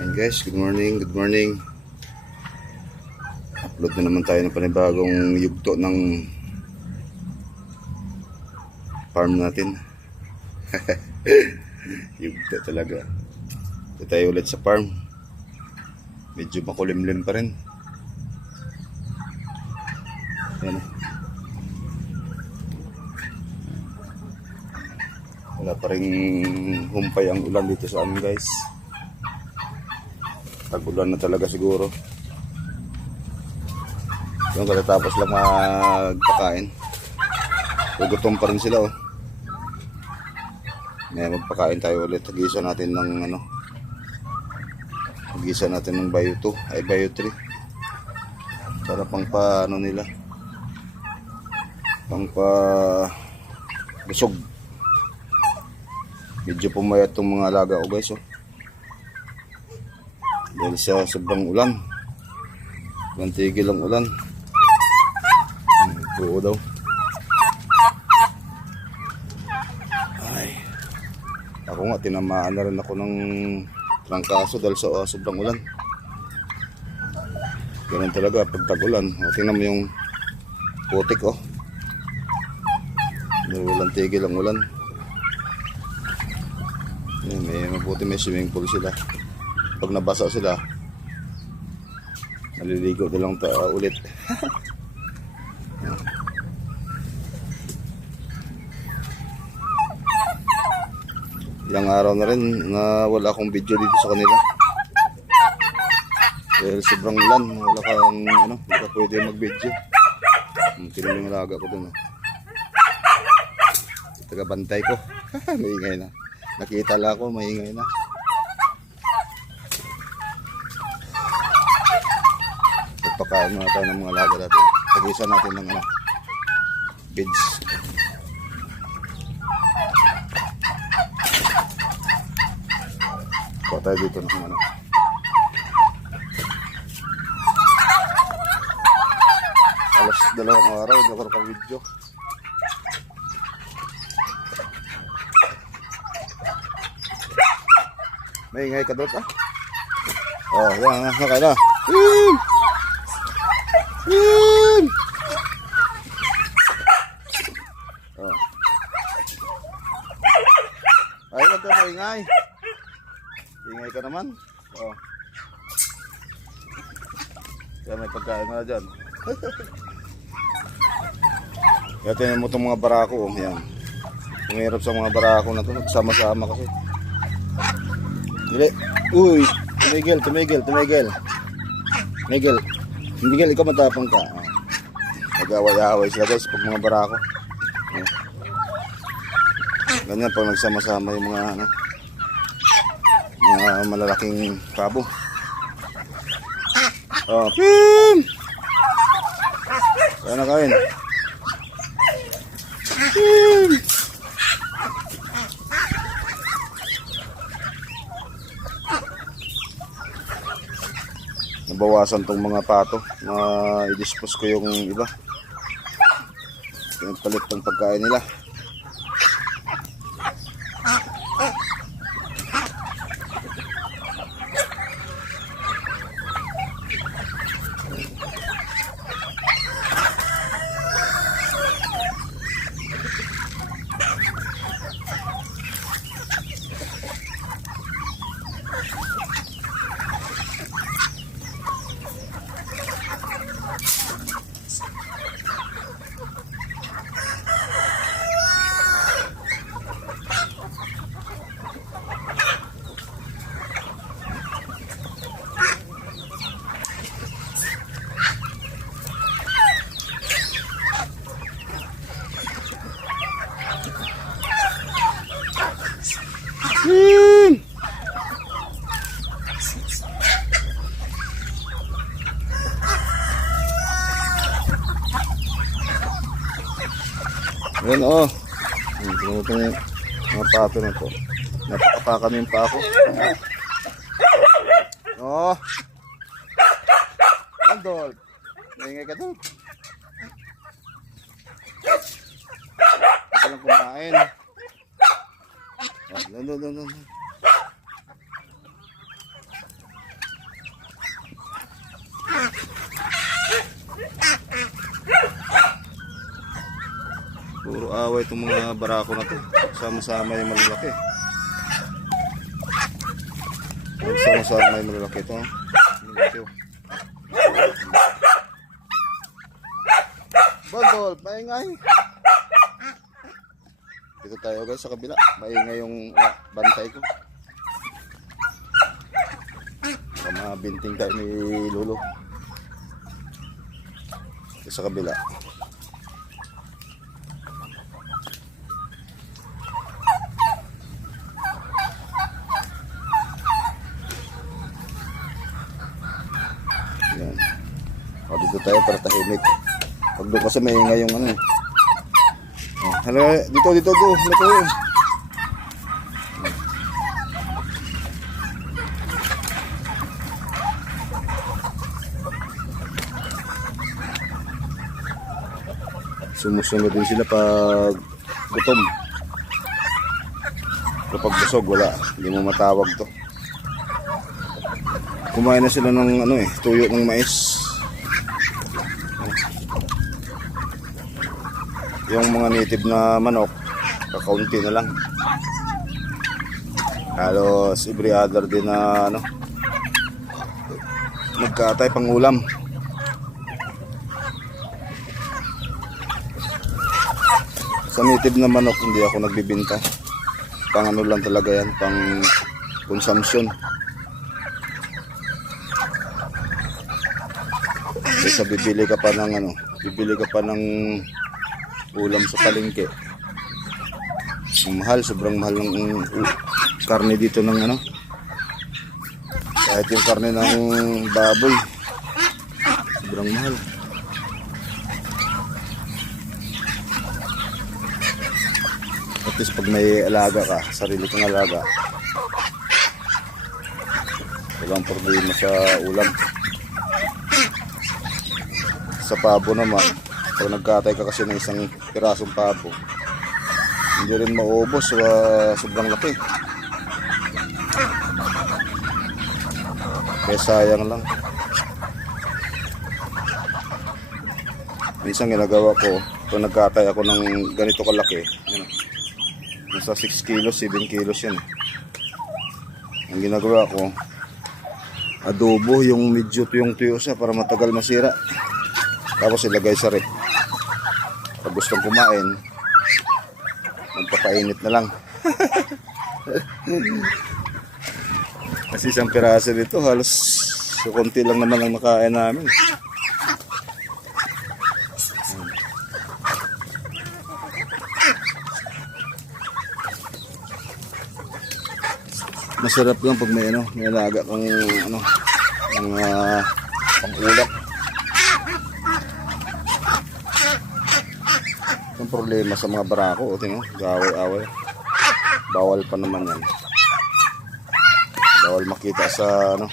And guys, good morning, good morning. Upload na naman tayo ng panibagong yugto ng farm natin. Yugto talaga. Ito tayo ulit sa farm. Medyo makulimlim pa rin. Ayan. Wala pa rin humpay ang ulan dito sa amin guys. Tag-ulan na talaga siguro. Yung katatapos lang magpakain. Gugutom pa rin sila oh. Ngayon magpakain tayo ulit. Hagisa natin ng ano. Hagisa natin ng Bio 2 ay Bio 3. Para pang pa ano nila. Pang pa busog. Medyo pumayat tong mga alaga ko guys oh. Dahil sa sobrang ulan. Walang tigil ang ulan. Buo daw. Ay. Ako nga, tinamaan na rin ako ng trangkaso dahil sa sobrang ulan. Ganun talaga pag tag-ulan. Tingnan mo yung putik oh. Walang tigil ang ulan. Mabuti may swimming pool sila. Pag nabasa sila, naliligo na lang ulit. Ilang araw na rin na wala akong video dito sa kanila. Dahil sobrang ulan, wala kang ano, hindi ka pwede mag-video. Tinan mo yung alaga ko dun. Taga-bantay ko. Maingay na. Nakita lang ako, maingay na. Pagpakain muna tayo ng mga alaga natin. Hagisa natin ng ano, beads. Kuha tayo dito ng ano. Alas 2 araw, hindi ako nakapag-video. Maingay ka doon ah. Oh, yan, nakala. Oh. Ay, wag ka maingay. Ingay ka naman. Oh. Kaya may pagkain na dyan. Kaya tinan mo itong mga barako. Oh. Yan. Tumihirap sa mga barako na ito. Nagsama-sama kasi. Dili. Uy. Tumigil. Miguel, ikaw matapang ka. Nag-away-away sila guys pag mga barako. Ganyan pag nagsama-sama yung mga ano, mga malalaking pabo. Oh, Pim! Kaya na kain. Pim! Nabawasan tong mga pato na i-dispose ko yung iba. Yung palit ng pagkain nila. Ayan o. Ito yung mga pato na ito. Napakapakan yung pa ako. Oh. Andol. Maingay ka doon. Ito lang kumain. Doon. Nag-away itong mga barako na to. Sama-sama yung malalaki. Sama-sama yung malalaki ito. Bondol, maingay. Dito tayo guys sa kabila. Maingay yung bantay ko. Mga binting tayo ni Lolo. Dito sa kabila. Yan. O, dito tayo para tahimik. Pag doon kasi may ingay yung ano eh. O, hala, dito. Ito yun. Sumusunod din sila pag gutom. Kapag busog, wala. Hindi mo matawag to. Kumain na sila ng ano eh, tuyo ng mais. Yung mga native na manok, kakaunti na lang. Halos every other din na ano, nagkatay pang ulam. Sa native na manok hindi ako nagbibinta. Pang ano lang talaga yan, pang consumption. Kaysa bibili ka pa ng ano, bibili ka pa ng ulam sa palengke. Mahal, sobrang mahal ng karne dito ng ano. Kahit yung karne ng baboy, sobrang mahal. At least pag may alaga ka, sarili kang alaga, walang problema sa ulam. Sa pabo naman, pag nagkatay ka kasi ng isang pirasong pabo, hindi rin maubos, sobrang laki. Kaya sayang lang. Minsan ginagawa ko, pag nagkatay ako ng ganito kalaki, nasa 6 kilos, 7 kilos yan. Ang ginagawa ko, adobo, yung medyo tuyong-tuyo siya para matagal masira. Tapos ilagay sa rep. Pag gustong kumain, magpapainit na lang. Kasi isang piraso dito, halos konti lang naman ang nakain namin. Masarap lang pag may ano, may alaga kang ano, mga pangkulak. Ang problema sa mga barako, tingnan, gaway-away. Bawal pa naman yan. Bawal makita sa ano,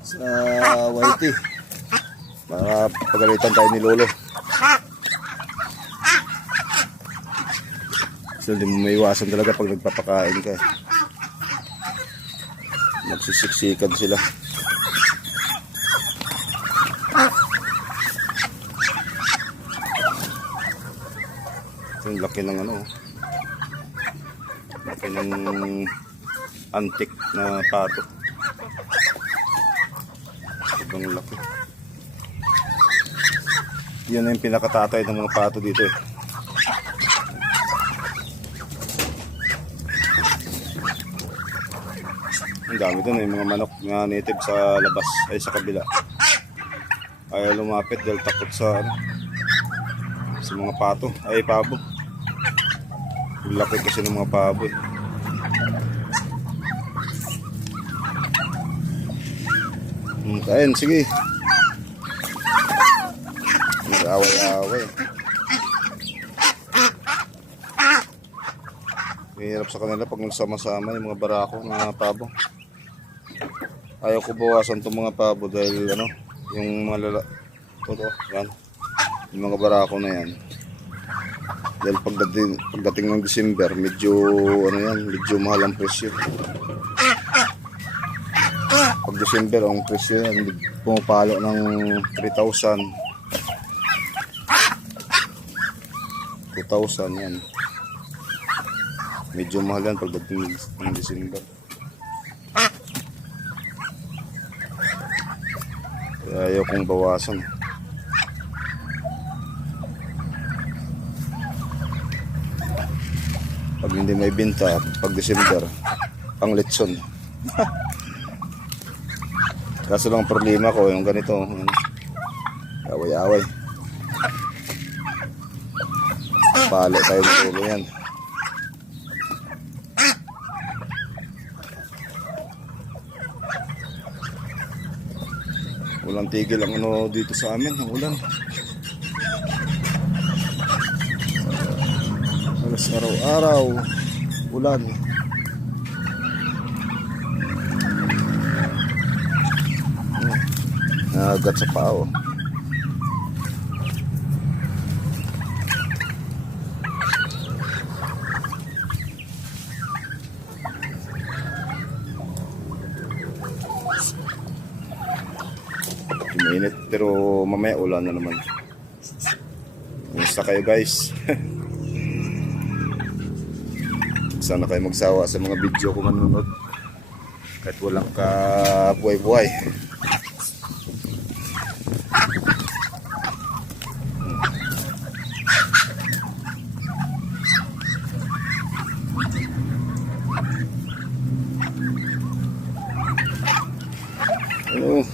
sa YT. Para pagalitan tayo ni Lolo. So hindi mo maiwasan talaga pag nagpapakain ka. Nagsisiksikan sila. Yung laki ng ano, laki ng antik na pato. Sobrang laki. Yan na yung pinakatatay ng mga pato dito eh. Ang dami doon eh, mga manok na native sa labas, ay sa kabila. Ayaw lumapit dahil takot sa ano, sa mga pato, ay pabo. Laki kasi ng mga pabo eh. Kain, sige. Nag-away-away. Mahirap sa kanila pag nagsama-sama yung mga barako, mga pabo. Ayaw ko bawasan itong mga pabo dahil ano, yung mga yan, yung mga barako na yan. Dahil pagdating ng December, medyo ano yan, medyo mahal ang presyo. Pag December, ang presyo yan, pumapalo ng 3,000. 2,000 yan. Medyo mahal yan pagdating ng December. Kaya ayaw kong bawasan. Pag hindi may binta, pag December, pang lechon. Kaso lang problema ko, yung ganito, away-away. Palo tayo ng ulo yan. Walang tigil ang ano dito sa amin, ang ulan. Halos araw-araw, ulan. Nagagat sa pao. Mainit pero mamaya ulan na naman. Kumusta kayo guys? Sana kayo magsawa sa mga video ko manunod kahit walang ka buhay-buhay. Ano?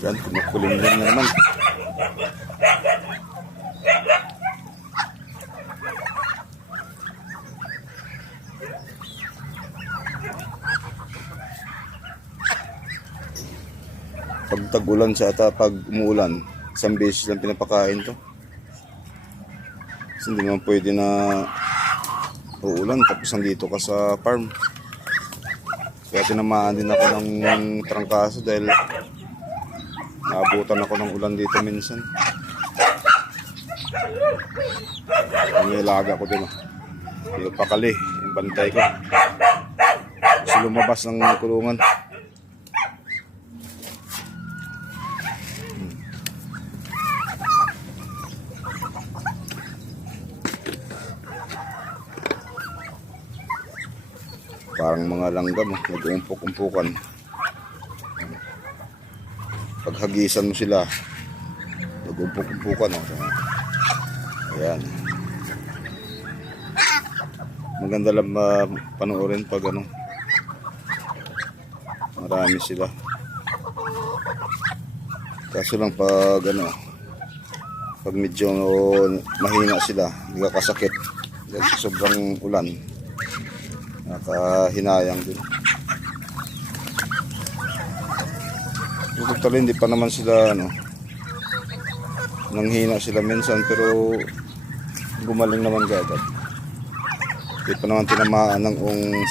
Yan, kumukulim-lim na naman. Pag tag-ulan siya ata, pag umuulan, isang beses lang pinapakain to. Kasi hindi naman pwede na uulan tapos nandito ka sa farm. Kaya tinamaan din ako ng trangkaso dahil naabutan ako ng ulan dito minsan. Ang ilaga ko din. Yung pakali, yung bantay ko. Kasi lumabas ng kulungan. Parang mga langgam, nag-uumpok-umpukan. Paghagisan mo sila, nag-uumpok-umpukan. Ayan. Maganda lang panoorin pag ano, marami sila. Kaso lang pag ano, pag medyo mahina sila, hindi ka kasakit dahil sa sobrang ulan. Nakahinayang din. Totally hindi pa naman sila ano, nanghina sila minsan pero gumaling naman agad. Hindi pa naman tinamaan ng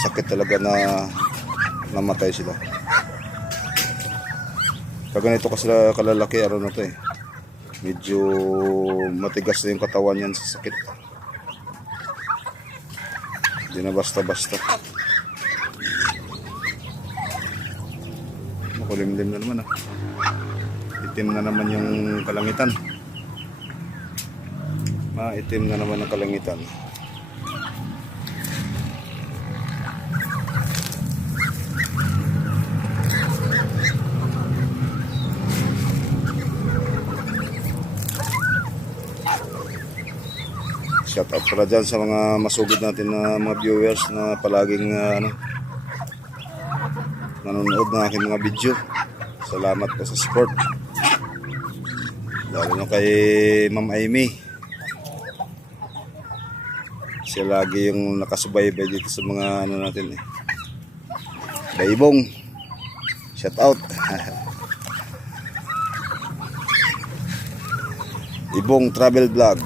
sakit talaga na namatay sila. Pag ganito kasi sila kalalaki, araw na to eh. Medyo matigas na yung katawan yan sa sakit. Hindi na basta-basta. Makulimlim na naman ah. Itim na naman yung kalangitan. Maitim na naman ang kalangitan. Shout out pala dyan sa mga masugid natin na mga viewers na palaging nanonood ng aking mga video. Salamat po sa support. Lalo na kay Ma'am Amy. Siya lagi yung nakasubaybay dito sa mga ano natin eh. Baybong. Shout out. Ibong Travel Vlog.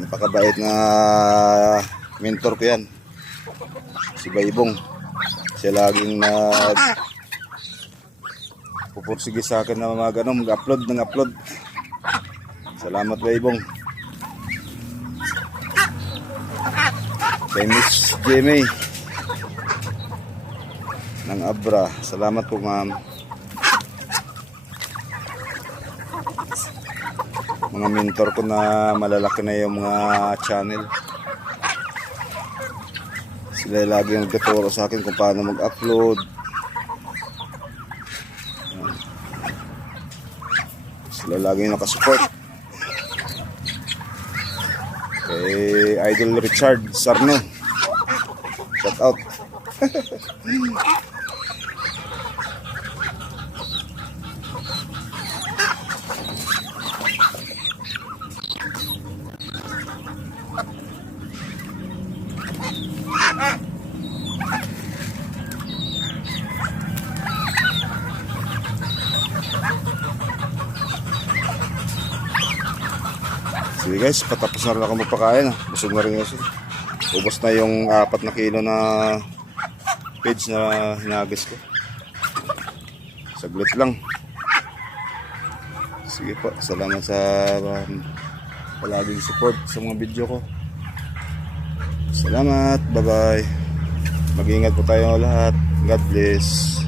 Napakabait na mentor ko yan, si Baybong. Siya laging pupursige sa akin na mga ganun, mag-upload ng upload. Salamat, Waybong. Kay Miss Jemmy ng Abra. Salamat po, ma'am. Mga mentor ko na malalaki na yung mga channel. Sila lagi yung nagtuturo sa akin kung paano mag-upload. Sila lagi yung nakasupport. Kay Idol Richard Sarno. Shout out. Sige guys, patapos na rin ako magpakain. Busog na rin kasi. Ubos na yung 4 na kilo na page na hinagis ko. Saglit lang. Sige po, salamat sa palaging support sa mga video ko. Salamat, bye bye. Mag-ingat po tayo lahat. God bless.